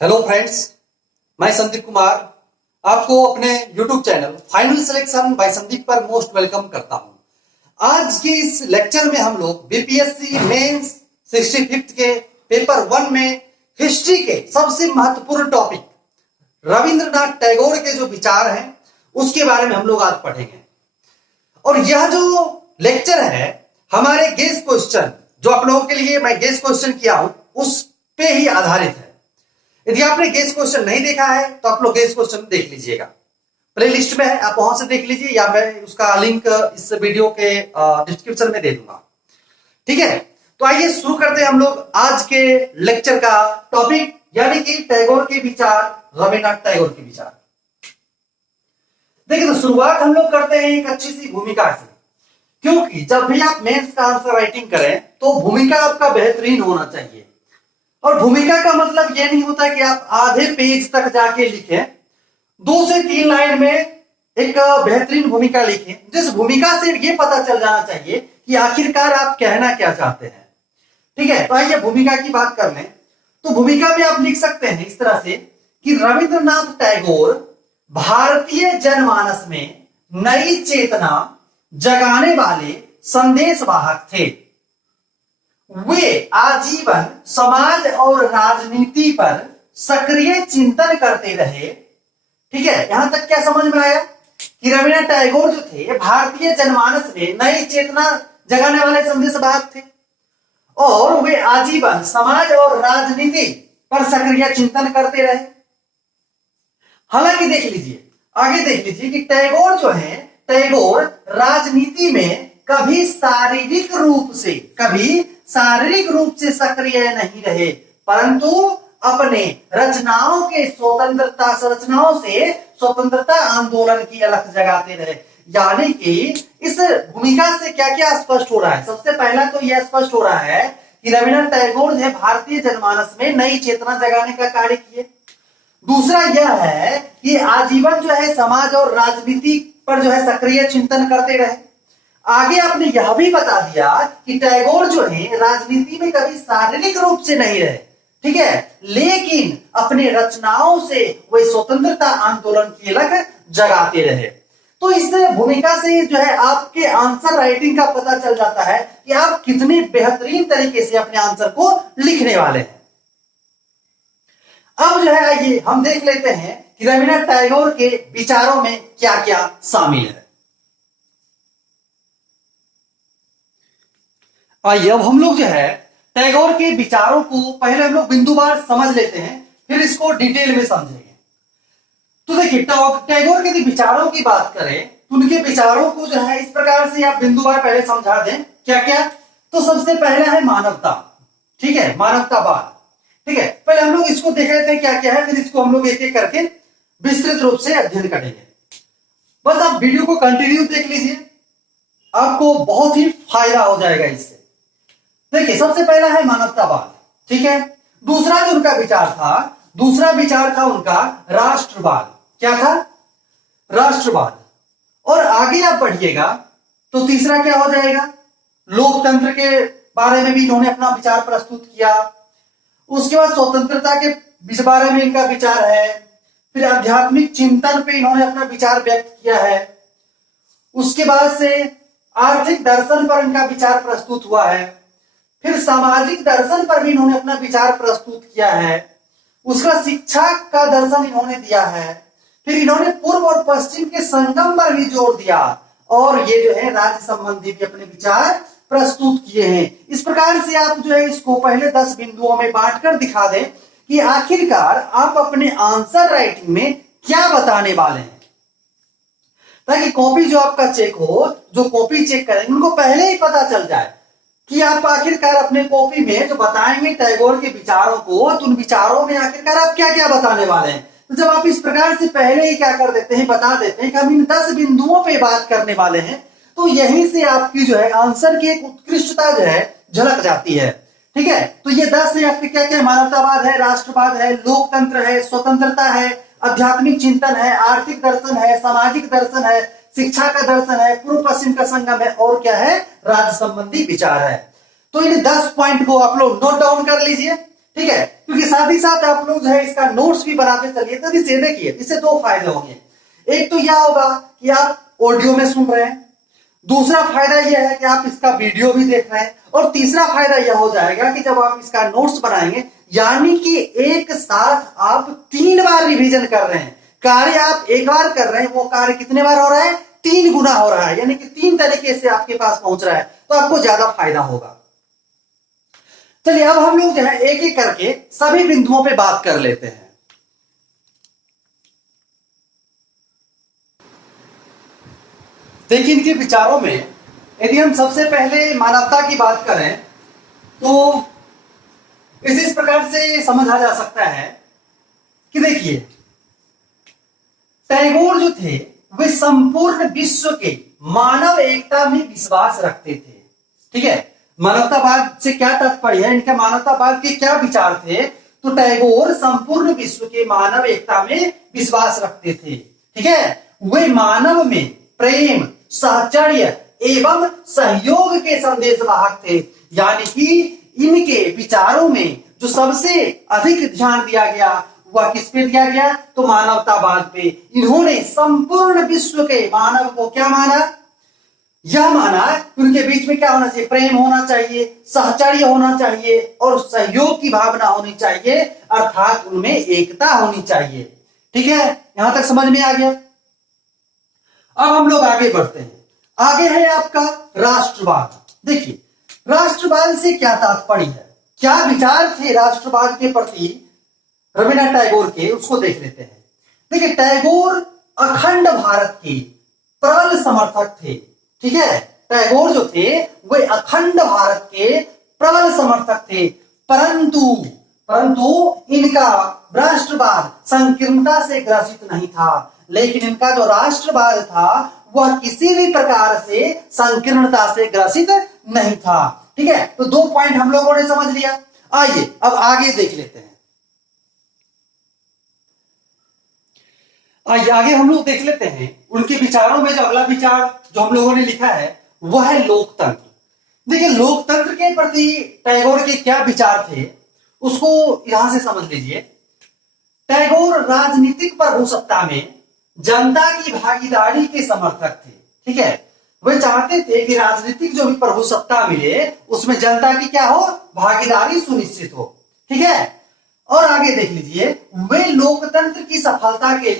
Hello friends, मैं संदीप कुमार आपको अपने YouTube channel final selection bye Sandeep पर मोस्ट वेलकम करता हूं। आज के इस लेक्चर में हम लोग बीपीएससी मेंस 65th के पेपर 1 में हिस्ट्री के सबसे महत्वपूर्ण टॉपिक रविंद्रनाथ टैगोर के जो विचार हैं उसके बारे में हम लोग आज पढ़ेंगे। और यह जो लेक्चर है हमारे गेस क्वेश्चन जो आप लोगों के लिए मैं गेस क्वेश्चन किया हूं उस पे ही आधारित है। यदि आपने गेस क्वेश्चन नहीं देखा है तो आप लोग गेस क्वेश्चन देख लीजिएगा, प्लेलिस्ट में है, आप वहां से देख लीजिए या मैं उसका लिंक इस वीडियो के डिस्क्रिप्शन में दे दूंगा। ठीक है, तो आइए शुरू करते हैं हम लोग आज के लेक्चर का टॉपिक, यानी कि टैगोर के विचार, रविन्द्रनाथ टैगोर के विचार। देखिए, तो शुरुआत हम लोग करते हैं एक अच्छी सी भूमिका से, क्योंकि जब भी आप मेंस का आंसर राइटिंग करें तो भूमिका आपका बेहतरीन होना चाहिए। और भूमिका का मतलब यह नहीं होता कि आप आधे पेज तक जाके लिखें, 2 से 3 लाइन में एक बेहतरीन भूमिका लिखें, जिस भूमिका से यह पता चल जाना चाहिए कि आखिरकार आप कहना क्या चाहते हैं। ठीक है, तो आइए भूमिका की बात कर लें। तो भूमिका में आप लिख सकते हैं इस तरह से कि रविंद्रनाथ टैगोर भारतीय जनमानस में नई चेतना जगाने वाले संदेशवाहक थे। वे आजीवन समाज और राजनीति पर सक्रिय चिंतन करते रहे। ठीक है, यहां तक क्या समझ में आया कि रविन्द्रनाथ टैगोर जो थे भारतीय जनमानस में नई चेतना जगाने वाले संदेशवाहक थे और वे आजीवन समाज और राजनीति पर सक्रिय चिंतन करते रहे। हालांकि देख लीजिए, आगे देख लीजिए कि टैगोर जो है, टैगोर राजनीति में कभी शारीरिक रूप से सक्रिय नहीं रहे, परंतु अपने रचनाओं से स्वतंत्रता आंदोलन की अलख जगाते रहे। यानी कि इस भूमिका से क्या क्या स्पष्ट हो रहा है? सबसे पहला तो यह स्पष्ट हो रहा है कि रविन्द्रनाथ टैगोर ने भारतीय जनमानस में नई चेतना जगाने का कार्य किए। दूसरा यह है कि आजीवन जो है समाज और राजनीति पर जो है सक्रिय चिंतन करते रहे। आगे आपने यह भी बता दिया कि टैगोर जो है राजनीति में कभी शारीरिक रूप से नहीं रहे, ठीक है, लेकिन अपने रचनाओं से वे स्वतंत्रता आंदोलन की अलख जगाते रहे। तो इस भूमिका से जो है आपके आंसर राइटिंग का पता चल जाता है कि आप कितने बेहतरीन तरीके से अपने आंसर को लिखने वाले हैं। अब जो है आइए हम देख लेते हैं कि रविन्द्रनाथ टैगोर के विचारों में क्या क्या शामिल है। आइए अब हम लोग जो है टैगोर के विचारों को पहले हम लोग बिंदुवार समझ लेते हैं, फिर इसको डिटेल में समझेंगे। तो देखिए, टैगोर के विचारों की बात करें तो उनके विचारों को जो है इस प्रकार से आप बिंदुवार पहले समझा दें। क्या क्या? तो सबसे पहला है मानवता। ठीक है, मानवतावाद। ठीक है, पहले हम लोग इसको देख लेते हैं क्या क्या है, फिर इसको हम लोग एक एक करके विस्तृत रूप से अध्ययन करेंगे। बस आप वीडियो को कंटिन्यू देख लीजिए, आपको बहुत ही फायदा हो जाएगा इससे। देखिए, सबसे पहला है मानवतावाद। ठीक है, दूसरा जो उनका विचार था उनका राष्ट्रवाद। क्या था? राष्ट्रवाद। और आगे आप बढ़िएगा तो तीसरा क्या हो जाएगा? लोकतंत्र के बारे में भी इन्होंने अपना विचार प्रस्तुत किया। उसके बाद स्वतंत्रता के बारे में इनका विचार है। फिर आध्यात्मिक चिंतन पे इन्होंने अपना विचार व्यक्त किया है। उसके बाद से आर्थिक दर्शन पर इनका विचार प्रस्तुत हुआ है। फिर सामाजिक दर्शन पर भी इन्होंने अपना विचार प्रस्तुत किया है। उसका शिक्षा का दर्शन इन्होंने दिया है। फिर इन्होंने पूर्व और पश्चिम के संगम पर भी जोर दिया और ये जो है राज्य संबंधी भी अपने विचार प्रस्तुत किए हैं। इस प्रकार से आप जो है इसको पहले 10 बिंदुओं में बांटकर दिखा दें कि आखिरकार आप अपने आंसर राइटिंग में क्या बताने वाले हैं, ताकि कॉपी जो आपका चेक हो, जो कॉपी चेक करेंगे उनको पहले ही पता चल जाए कि आप आखिरकार अपने कॉपी में जो बताएंगे टैगोर के विचारों को, तो उन विचारों में आखिरकार आप क्या क्या बताने वाले हैं। तो जब आप इस प्रकार से पहले ही क्या कर देते हैं, बता देते हैं कि हम इन 10 बिंदुओं पे बात करने वाले हैं, तो यहीं से आपकी जो है आंसर की एक उत्कृष्टता जो है झलक जाती है। ठीक है, तो ये 10 है आपके क्या क्या? मानवतावाद है, राष्ट्रवाद है, लोकतंत्र है, स्वतंत्रता है, आध्यात्मिक चिंतन है, आर्थिक दर्शन है, सामाजिक दर्शन है, शिक्षा का दर्शन है, पूर्व पश्चिम का संगम है, और क्या है? राज्य संबंधी विचार है। तो इन 10 पॉइंट को आप लोग नोट डाउन कर लीजिए। ठीक है, क्योंकि साथ ही साथ आप लोग जो है इसका नोट्स भी बनाते चलिए। तो इसे देखिए, इससे दो फायदे होंगे। एक तो यह होगा कि आप ऑडियो में सुन रहे हैं, दूसरा फायदा यह है कि आप इसका वीडियो भी देख रहे हैं, और तीसरा फायदा यह हो जाएगा कि जब आप इसका नोट्स बनाएंगे, यानी कि एक साथ आप 3 बार रिवीजन कर रहे हैं। कार्य आप एक बार कर रहे हैं, वो कार्य कितने बार हो रहा है? 3 गुना हो रहा है, यानी कि 3 तरीके से आपके पास पहुंच रहा है, तो आपको ज्यादा फायदा होगा। चलिए अब हम लोग जो है एक एक करके सभी बिंदुओं पे बात कर लेते हैं। देखिए इनके विचारों में यदि हम सबसे पहले मानवता की बात करें तो इस प्रकार से समझा जा सकता है कि देखिए टैगोर जो थे वे संपूर्ण विश्व के मानव एकता में विश्वास रखते थे। ठीक है, मानवतावाद से क्या तात्पर्य है, इनके मानवतावाद के क्या विचार थे? तो टैगोर संपूर्ण विश्व के मानव एकता में विश्वास रखते थे। ठीक है, वे मानव में प्रेम, साहचर्य एवं सहयोग के संदेश वाहक थे। यानी कि इनके विचारों में जो सबसे अधिक ध्यान दिया गया वह किस पे दिया गया? तो मानवतावाद पे। इन्होंने संपूर्ण विश्व के मानव को क्या माना? यह माना उनके बीच में क्या होना चाहिए? प्रेम होना चाहिए, सहचर्य होना चाहिए और सहयोग की भावना होनी चाहिए, अर्थात उनमें एकता होनी चाहिए। ठीक है, यहां तक समझ में आ गया। अब हम लोग आगे बढ़ते हैं। आगे है आपका राष्ट्रवाद। देखिए राष्ट्रवाद से क्या तात्पर्य है, क्या विचार थे राष्ट्रवाद के प्रति रविन्द्रनाथ टैगोर के, उसको देख लेते हैं। देखिए टैगोर अखंड भारत के प्रबल समर्थक थे। ठीक है, टैगोर जो थे वे अखंड भारत के प्रबल समर्थक थे, परंतु इनका राष्ट्रवाद संकीर्णता से ग्रसित नहीं था। लेकिन इनका जो राष्ट्रवाद था वह किसी भी प्रकार से संकीर्णता से ग्रसित नहीं था। ठीक है, तो 2 पॉइंट हम लोगों ने समझ लिया। आइए अब आगे देख लेते हैं। आइए आगे हम लोग देख लेते हैं उनके विचारों में जो अगला विचार जो हम लोगों ने लिखा है वह है लोकतंत्र। देखिए लोकतंत्र के प्रति टैगोर के क्या विचार थे उसको यहां से समझ लीजिए। टैगोर राजनीतिक प्रभुसत्ता में जनता की भागीदारी के समर्थक थे। ठीक है, वे चाहते थे कि राजनीतिक जो भी प्रभुसत्ता मिले उसमें जनता की क्या हो? भागीदारी सुनिश्चित हो। ठीक है, और आगे देख लीजिए, वे लोकतंत्र की सफलता के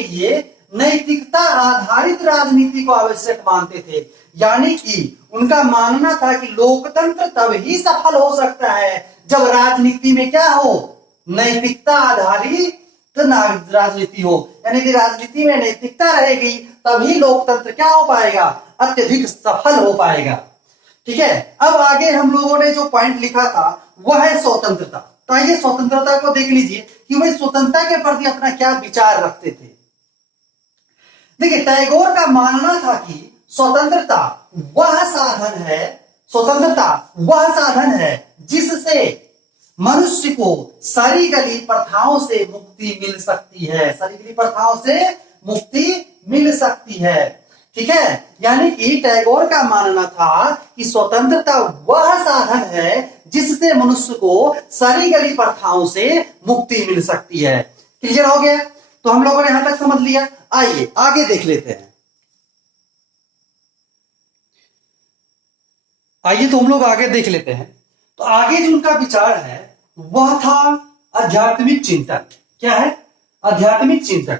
लिए नैतिकता आधारित राजनीति को आवश्यक मानते थे। यानी कि उनका मानना था कि लोकतंत्र तब ही सफल हो सकता है जब राजनीति में क्या हो? नैतिकता आधारित राजनीति हो। यानी कि राजनीति में नैतिकता रहेगी तभी लोकतंत्र क्या हो पाएगा? अत्यधिक सफल हो पाएगा। ठीक है, अब आगे हम लोगों ने जो पॉइंट लिखा था वह है स्वतंत्रता। तो आइए स्वतंत्रता को देख लीजिए कि वे स्वतंत्रता के प्रति अपना क्या विचार रखते थे। देखिए टैगोर का मानना था कि स्वतंत्रता वह साधन है जिससे मनुष्य को सारी गली प्रथाओं से मुक्ति मिल सकती है। ठीक है, यानी कि टैगोर का मानना था कि स्वतंत्रता वह साधन है जिससे मनुष्य को सारी गली प्रथाओं से मुक्ति मिल सकती है। क्लियर हो गया? तो हम लोगों ने यहां तक समझ लिया। आइए आगे देख लेते हैं। तो आगे जो उनका विचार है वह था आध्यात्मिक चिंतन। क्या है? आध्यात्मिक चिंतन।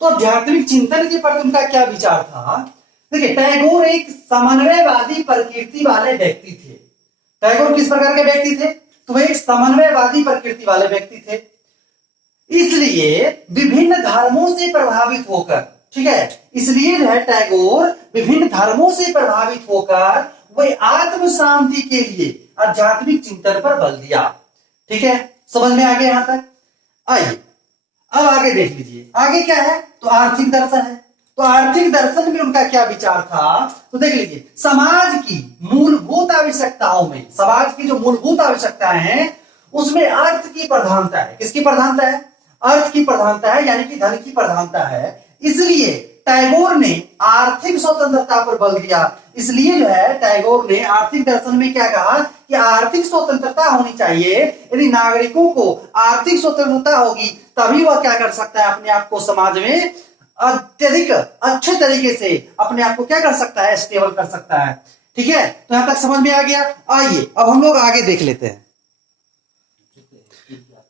तो आध्यात्मिक चिंतन के प्रति उनका क्या विचार था? देखिए टैगोर एक समन्वयवादी प्रकृति वाले व्यक्ति थे। टैगोर किस प्रकार के व्यक्ति थे? तो वे एक समन्वयवादी प्रकृति वाले व्यक्ति थे। इसलिए विभिन्न धर्मों से प्रभावित होकर, ठीक है, इसलिए जो है टैगोर विभिन्न धर्मों से प्रभावित होकर वे आत्म शांति के लिए आध्यात्मिक चिंतन पर बल दिया। ठीक है, समझ में आ गया यहां तक? आइए अब आगे देख लीजिए। आगे क्या है? तो आर्थिक दर्शन है। तो आर्थिक दर्शन में उनका क्या विचार था? तो देख लीजिए, समाज की मूलभूत आवश्यकताओं में, समाज की जो मूलभूत आवश्यकताएं हैं उसमें अर्थ की प्रधानता है। किसकी प्रधानता है? अर्थ की प्रधानता है, यानी कि धन की प्रधानता है। इसलिए टैगोर ने आर्थिक स्वतंत्रता पर बल दिया। इसलिए जो है टैगोर ने आर्थिक दर्शन में क्या कहा कि आर्थिक स्वतंत्रता होनी चाहिए। यदि नागरिकों को आर्थिक स्वतंत्रता होगी तभी वह क्या कर सकता है, अपने आप को समाज में अत्यधिक अच्छे तरीके से अपने आप को क्या कर सकता है, स्टेबल कर सकता है। ठीक है, तो यहां तक समझ में आ गया। आइए अब हम लोग आगे देख लेते हैं।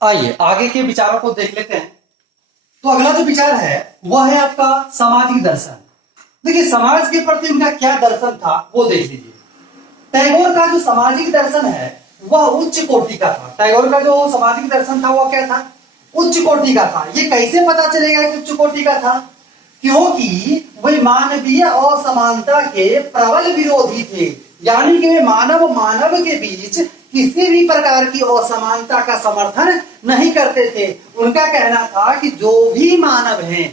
आइए आगे के विचारों को देख लेते हैं। तो अगला जो विचार है वह है आपका सामाजिक दर्शन। देखिए समाज के प्रति उनका क्या दर्शन था वो देख लीजिए। टैगोर का जो सामाजिक दर्शन है वह उच्च कोटि का था। टैगोर का जो सामाजिक दर्शन था वह क्या था, उच्च कोटि का था। ये कैसे पता चलेगा कि उच्च कोटि का था, क्योंकि वे मानवीय असमानता के प्रबल विरोधी थे। यानी कि वे मानव के बीच किसी भी प्रकार की असमानता का समर्थन नहीं करते थे। उनका कहना था कि जो भी मानव हैं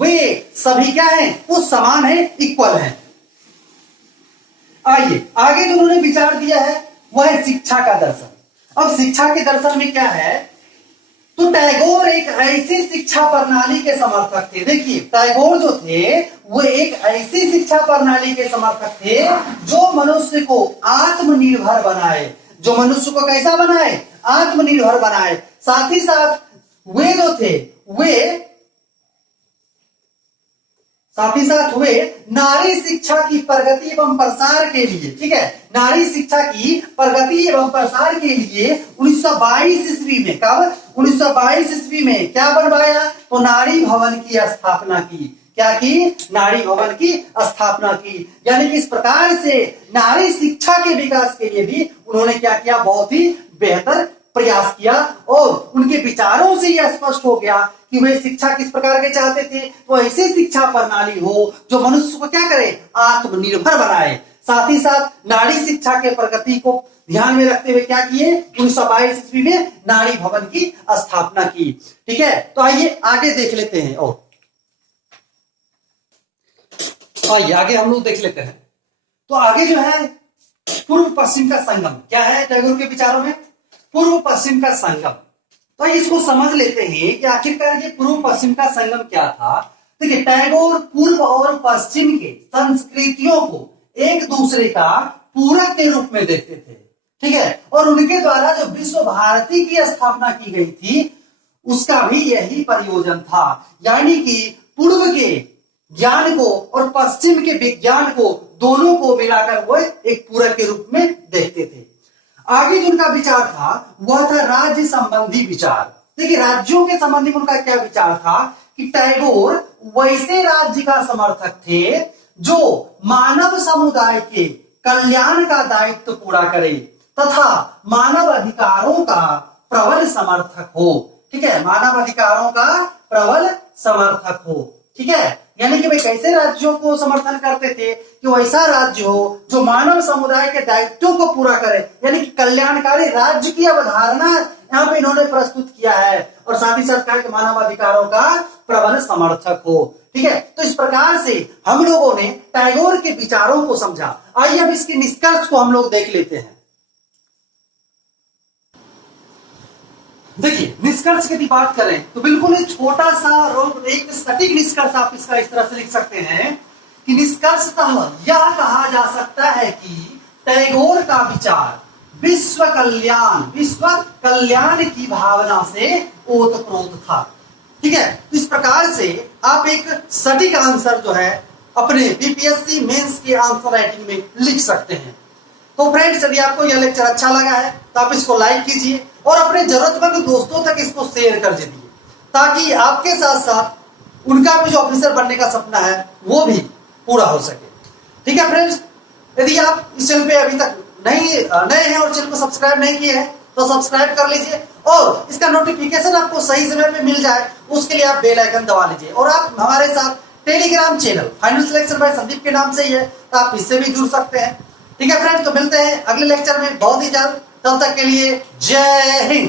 वे सभी क्या हैं, वो समान है, इक्वल हैं। आइए आगे जो उन्होंने विचार दिया है वह है शिक्षा का दर्शन। अब शिक्षा के दर्शन में क्या है, तो टैगोर एक ऐसी शिक्षा प्रणाली के समर्थक थे। देखिए टैगोर जो थे वो एक ऐसी शिक्षा प्रणाली के समर्थक थे जो मनुष्य को आत्मनिर्भर बनाए, जो मनुष्य को कैसा बनाए, आत्मनिर्भर बनाए। साथ ही साथ वे जो थे वे नारी शिक्षा की प्रगति एवं प्रसार के लिए, ठीक है, नारी शिक्षा की प्रगति एवं प्रसार के लिए 1922 ईस्वी में, कब 1922 ईस्वी में क्या बनवाया, तो नारी भवन की स्थापना की। क्या की, नारी भवन की स्थापना की। यानी कि इस प्रकार से नारी शिक्षा के विकास के लिए भी उन्होंने क्या किया, बहुत ही बेहतर प्रयास किया। और उनके विचारों से यह स्पष्ट हो गया कि वे शिक्षा किस प्रकार के चाहते थे, तो ऐसी शिक्षा प्रणाली हो जो मनुष्य को क्या करे, आत्मनिर्भर बनाए। साथ ही साथ नारी शिक्षा के प्रगति को ध्यान में रखते हुए क्या किए, 1922 ईस्वी में नारी भवन की स्थापना की। ठीक है, तो आइए आगे देख लेते हैं। और आइए आगे हम लोग देख लेते हैं। तो आगे जो है पूर्व पश्चिम का संगम क्या है टैगोर के विचारों में, पूर्व पश्चिम का संगम। तो इसको समझ लेते हैं कि आखिरकार ये पूर्व पश्चिम का संगम क्या था। देखिए टैगोर पूर्व और पश्चिम के संस्कृतियों को एक दूसरे का पूरक के रूप में देखते थे। ठीक है, और उनके द्वारा जो विश्व भारती की स्थापना की गई थी उसका भी यही प्रयोजन था। यानी कि पूर्व के ज्ञान को और पश्चिम के विज्ञान को दोनों को मिलाकर वो एक पूरक के रूप में देखते थे। आगे जो उनका विचार था वह था राज्य संबंधी विचार। देखिए राज्यों के संबंधी उनका क्या विचार था कि टैगोर वैसे राज्य का समर्थक थे जो मानव समुदाय के कल्याण का दायित्व पूरा करे तथा मानव अधिकारों का प्रबल समर्थक हो। ठीक है, मानव अधिकारों का प्रबल समर्थक हो। ठीक है, यानी कि वे कैसे राज्यों को समर्थन करते थे कि वैसा राज्य हो जो मानव समुदाय के दायित्वों को पूरा करे, यानी कि कल्याणकारी राज्य की अवधारणा यहाँ पे इन्होंने प्रस्तुत किया है। और साथ ही साथ कहा कि मानव अधिकारों का प्रबल समर्थक हो। ठीक है, तो इस प्रकार से हम लोगों ने टैगोर के विचारों को समझा। आइए अब इसके निष्कर्ष को हम लोग देख लेते हैं। देखिए निष्कर्ष की बात करें तो बिल्कुल एक छोटा सा और एक सटीक निष्कर्ष आप इसका इस तरह से लिख सकते हैं कि निष्कर्षतः यह कहा जा सकता है कि टैगोर का विचार विश्व कल्याण की भावना से ओतप्रोत था। ठीक है, तो इस प्रकार से आप एक सटीक आंसर जो है अपने बीपीएससी मेंस के आंसर राइटिंग में लिख सकते हैं। तो फ्रेंड्स यदि आपको यह लेक्चर अच्छा लगा है तो आप इसको लाइक कीजिए और अपने जरूरतमंद दोस्तों तक इसको शेयर कर दीजिए ताकि आपके साथ साथ उनका भी जो ऑफिसर बनने का सपना है वो भी पूरा हो सके। ठीक है फ्रेंड्स, यदि आप इस चैनल पे अभी तक नए हैं और चैनल को सब्सक्राइब नहीं किए हैं तो सब्सक्राइब कर लीजिए और इसका नोटिफिकेशन आपको सही समय पे मिल जाए उसके लिए आप बेल आइकन दबा लीजिए। और आप हमारे साथ Telegram channel final selection bye Sandeep के नाम से ही है तो आप इससे भी जुड़ सकते हैं। ठीक है फ्रेंड्स, तो मिलते हैं अगले लेक्चर में बहुत ही जल्द। तब तक के लिए जय हिंद।